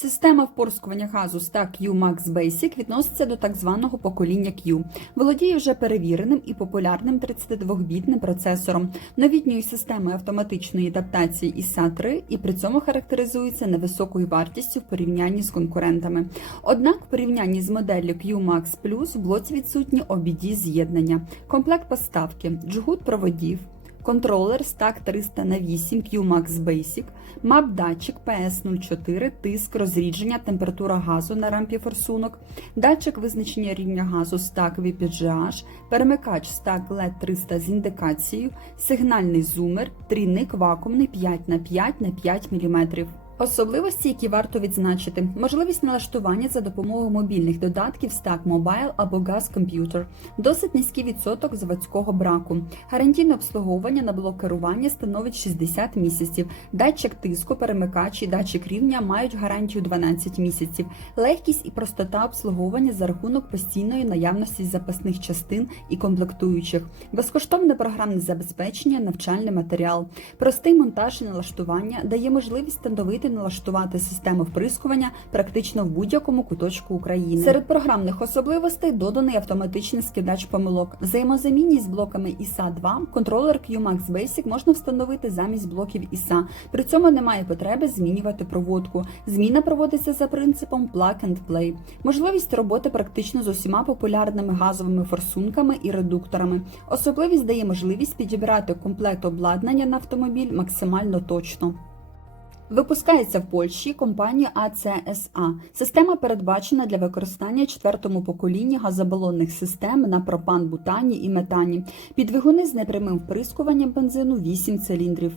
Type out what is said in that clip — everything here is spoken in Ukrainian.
Система впорскування газу Stack Q Max Basic відноситься до так званого покоління Q. Володіє вже перевіреним і популярним 32-бітним процесором, новітньою системою автоматичної адаптації ISA 3 і при цьому характеризується невисокою вартістю в порівнянні з конкурентами. Однак в порівнянні з моделлю Q Max Plus в блоці відсутні OBD з'єднання, комплект поставки, джгут проводів. Контролер Stack 300 на 8 QMax Basic, мап-датчик PS04, тиск, розрідження, температура газу на рампі форсунок, датчик визначення рівня газу Stack VPGH, перемикач Stack LED 300 з індикацією, сигнальний зумер, трійник вакуумний 5х5х5 мм. Особливості, які варто відзначити, можливість налаштування за допомогою мобільних додатків Stack Mobile або Gas Computer, досить низький відсоток заводського браку, гарантійне обслуговування на блок керування становить 60 місяців, датчик тиску, перемикач і датчик рівня мають гарантію 12 місяців, легкість і простота обслуговування за рахунок постійної наявності запасних частин і комплектуючих, безкоштовне програмне забезпечення, навчальний матеріал, простий монтаж і налаштування дає можливість встановити і налаштувати систему вприскування практично в будь-якому куточку України. Серед програмних особливостей доданий автоматичний скидач помилок. Взаємозамінність блоками ISA 2 контролер QMax Basic можна встановити замість блоків ISA. При цьому немає потреби змінювати проводку. Зміна проводиться за принципом plug and play. Можливість роботи практично з усіма популярними газовими форсунками і редукторами. Особливість дає можливість підібрати комплект обладнання на автомобіль максимально точно. Випускається в Польщі компанією ACSA. Система передбачена для використання четвертому поколінні газобалонних систем на пропан, бутані і метані. Підвигуни з непрямим вприскуванням бензину 8 циліндрів.